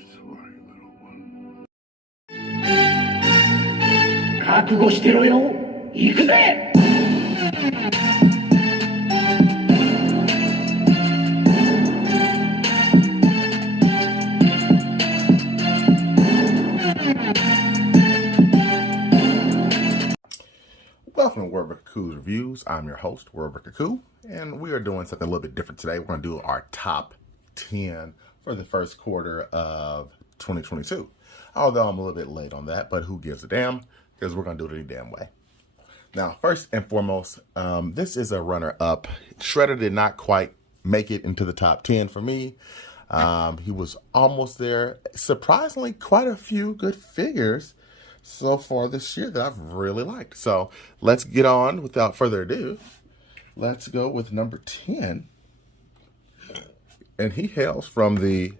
Sorry, little one. 覚悟してろよ。行くぜ。Welcome to Warburg Coo's Reviews. I'm your host, Warburg Coo, and we are doing something a little bit different today. We're going to do our top 10 for the first quarter of 2022. Although I'm a little bit late on that, but who gives a damn? Because we're going to do it any damn way. Now, first and foremost, this is a runner-up. Shredder did not quite make it into the top 10 for me. He was almost there. Surprisingly, quite a few good figures so far this year that I've really liked. So let's get on without further ado. Let's go with number 10. And he hails from the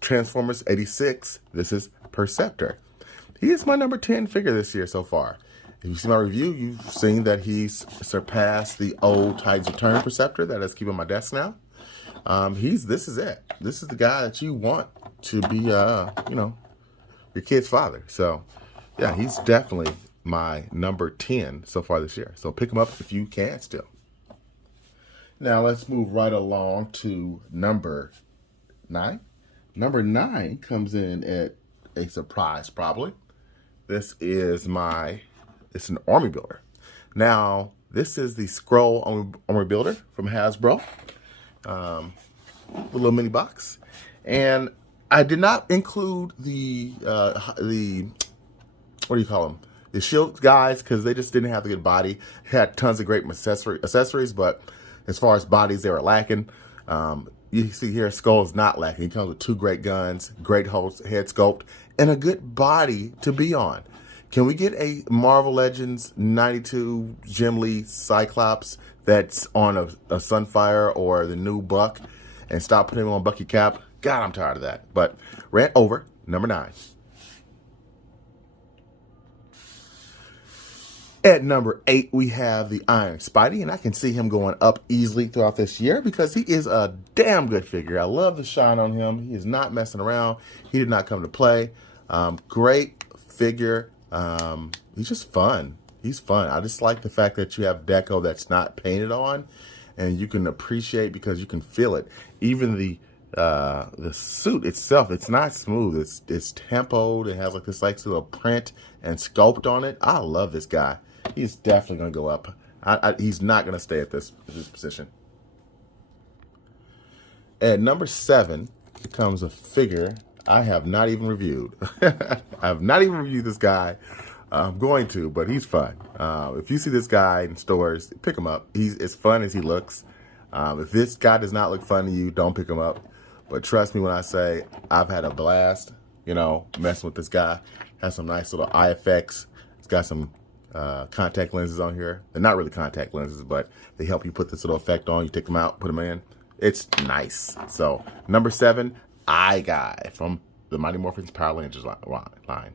Transformers 86. This is Perceptor. He is my number 10 figure this year so far. If you see my review, you've seen that he's surpassed the old Tides Return Perceptor that is keeping my desk now. This is it. This is the guy that you want to be, your kid's father. So, yeah, he's definitely my number 10 so far this year. So pick him up if you can still. Now let's move right along to number 9. Number 9 comes in at a surprise, probably. This is it's an army builder. Now, this is the Scroll army builder from Hasbro. The little mini box. And I did not include the what do you call them? The shield guys, because they just didn't have the good body. Had tons of great accessories, but as far as bodies, they were lacking. You see here, Skull is not lacking. He comes with 2 great guns, great head sculpt, and a good body to be on. Can we get a Marvel Legends 92 Jim Lee Cyclops that's on a Sunfire or the new Buck and stop putting him on Bucky Cap? God, I'm tired of that. But rant over. Number 9. At number 8, we have the Iron Spidey, and I can see him going up easily throughout this year because he is a damn good figure. I love the shine on him. He is not messing around. He did not come to play. Great figure. He's just fun. He's fun. I just like the fact that you have deco that's not painted on, and you can appreciate because you can feel it. Even the suit itself, it's not smooth. It's tempoed. It has like this little print and sculpt on it. I love this guy. He's definitely gonna go up. He's not gonna stay at this position. At number 7 comes a figure I have not even reviewed. I have not even reviewed this guy. I'm going to, but he's fun. If you see this guy in stores, pick him up. He's as fun as he looks. If this guy does not look fun to you, don't pick him up. But trust me when I say I've had a blast, messing with this guy. Has some nice little eye effects. It's got some contact lenses on here. They're not really contact lenses, but they help you put this little effect on. You take them out, put them in. It's nice. So, number 7, Eye Guy from the Mighty Morphin's Power Rangers line.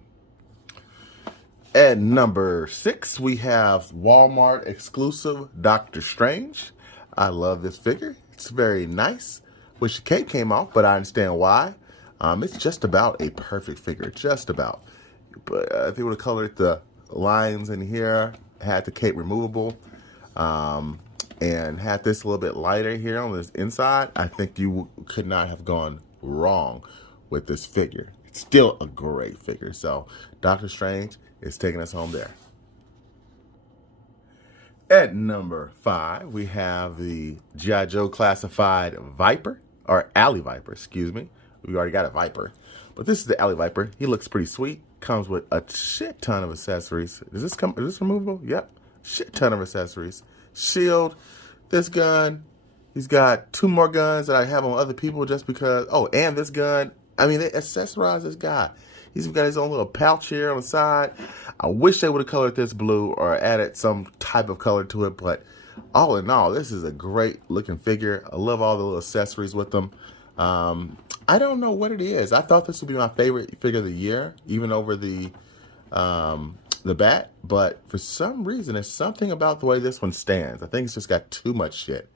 At number 6, we have Walmart exclusive Doctor Strange. I love this figure. It's very nice. Wish the cape came off, but I understand why. It's just about a perfect figure. Just about. But if they would have colored the lines in here, had the cape removable, and had this a little bit lighter here on this inside, I think you could not have gone wrong with this figure. It's still a great figure. So Doctor Strange is taking us home there. At number 5, we have the G.I. Joe classified Viper, or Alley Viper, excuse me. We already got a Viper, but this is the Alley Viper. He looks pretty sweet. Comes with a shit ton of accessories. Is this removable? Yep. Shit ton of accessories. Shield, this gun. He's got 2 more guns that I have on other people just because. Oh, and this gun. I mean, they accessorize this guy. He's got his own little pouch here on the side. I wish they would have colored this blue or added some type of color to it, but all in all, this is a great looking figure. I love all the little accessories with them. I don't know what it is. I thought this would be my favorite figure of the year, even over the Bat, but for some reason, there's something about the way this one stands. I think it's just got too much shit,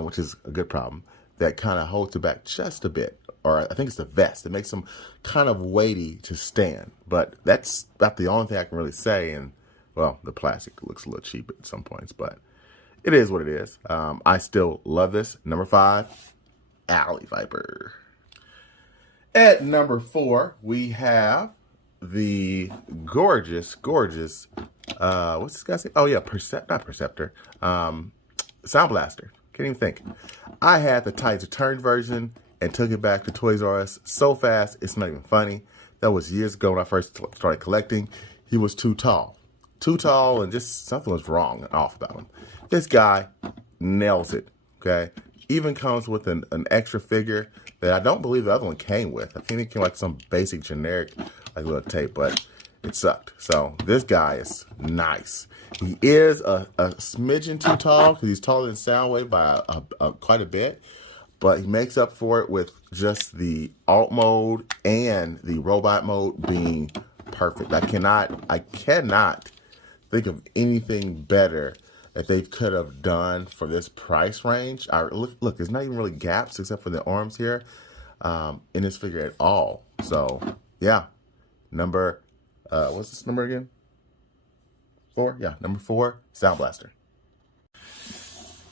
which is a good problem, that kind of holds it back just a bit. or I think it's the vest. It makes him kind of weighty to stand. But that's about the only thing I can really say. And, well, the plastic looks a little cheap at some points, but it is what it is. I still love this. Number 5, Alley Viper. At number 4, we have the gorgeous, what's this guy's name? Oh, yeah, not Perceptor. Sound Blaster. Can't even think. I had the Tights Return version and took it back to Toys R Us so fast, it's not even funny. That was years ago when I first started collecting. He was too tall. Too tall, and just something was wrong and off about him. This guy nails it, okay? Even comes with an extra figure that I don't believe the other one came with. I think it came like some basic generic like little tape, but it sucked. So this guy is nice. He is a smidgen too tall because he's taller than Soundwave by quite a bit, but he makes up for it with just the alt mode and the robot mode being perfect. I cannot think of anything better that they could have done for this price range. Look, there's not even really gaps except for the arms here in this figure at all. So yeah, number what's this number again? 4? Yeah, number 4, Sound Blaster.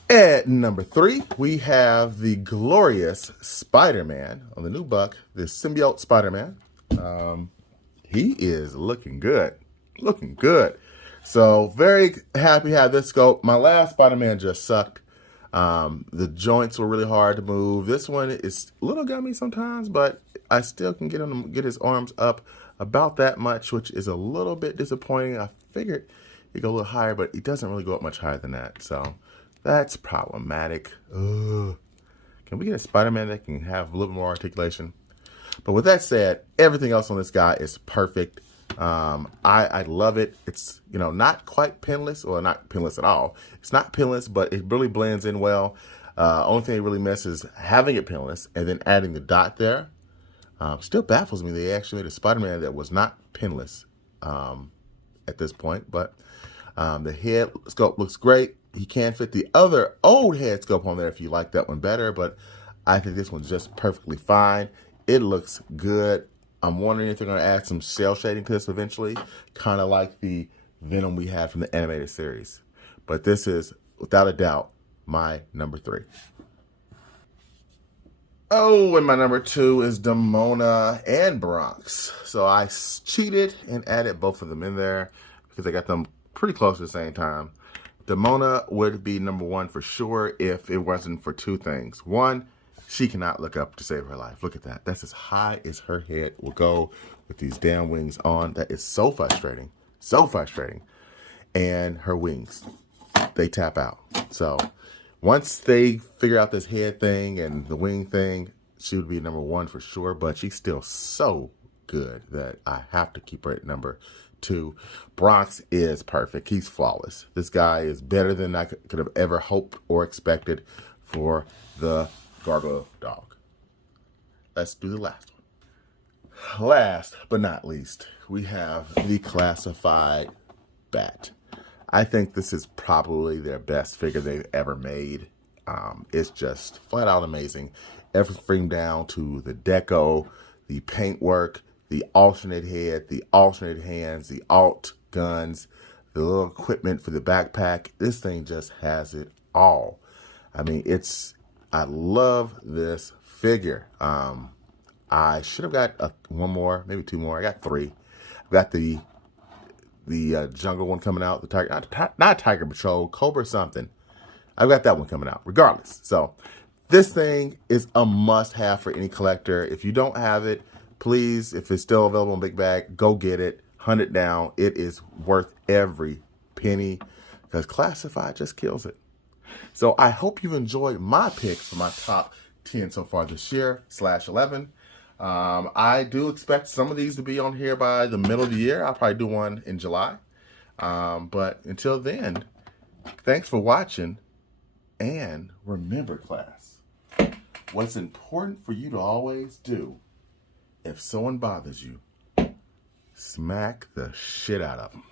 At number 3, we have the glorious Spider-Man on the new buck, the symbiote Spider-Man. He is looking good. Looking good. So very happy to have this scope. My last Spider-Man just sucked. The joints were really hard to move. This one is a little gummy sometimes, but I still can get his arms up about that much, which is a little bit disappointing. I figured he'd go a little higher, but he doesn't really go up much higher than that. So that's problematic. Ugh. Can we get a Spider-Man that can have a little more articulation? But with that said, everything else on this guy is perfect. I love it. It's, not quite pinless, or not pinless at all. It's not pinless, but it really blends in well. Only thing it really misses is having it pinless and then adding the dot there. Still baffles me they actually made a Spider-Man that was not pinless at this point. But the head sculpt looks great. He can fit the other old head sculpt on there if you like that one better, but I think this one's just perfectly fine. It looks good. I'm wondering if they're going to add some cell shading to this eventually, kind of like the Venom we had from the animated series. But this is, without a doubt, my number 3. Oh, and my number 2 is Demona and Bronx. So I cheated and added both of them in there because I got them pretty close at the same time. Demona would be number 1 for sure if it wasn't for 2 things. 1, she cannot look up to save her life. Look at that. That's as high as her head will go with these damn wings on. That is so frustrating. So frustrating. And her wings, they tap out. So once they figure out this head thing and the wing thing, she would be number 1 for sure. But she's still so good that I have to keep her at number 2. Bronx is perfect. He's flawless. This guy is better than I could have ever hoped or expected for the Gargoyle dog. Let's do the last one. Last but not least, we have the classified Bat. I think this is probably their best figure they've ever made. It's just flat out amazing. Everything down to the deco, the paintwork, the alternate head, the alternate hands, the alt guns, the little equipment for the backpack. This thing just has it all. I mean, I love this figure. I should have got one more, maybe 2 more. I got 3. I've got the jungle one coming out, the tiger, not Tiger Patrol, Cobra something. I've got that one coming out, regardless. So this thing is a must-have for any collector. If you don't have it, please, if it's still available in Big Bag, go get it, hunt it down. It is worth every penny because Classified just kills it. So I hope you've enjoyed my picks for my top 10 so far this year, /11. I do expect some of these to be on here by the middle of the year. I'll probably do one in July. But until then, thanks for watching. And remember, class, what's important for you to always do, if someone bothers you, smack the shit out of them.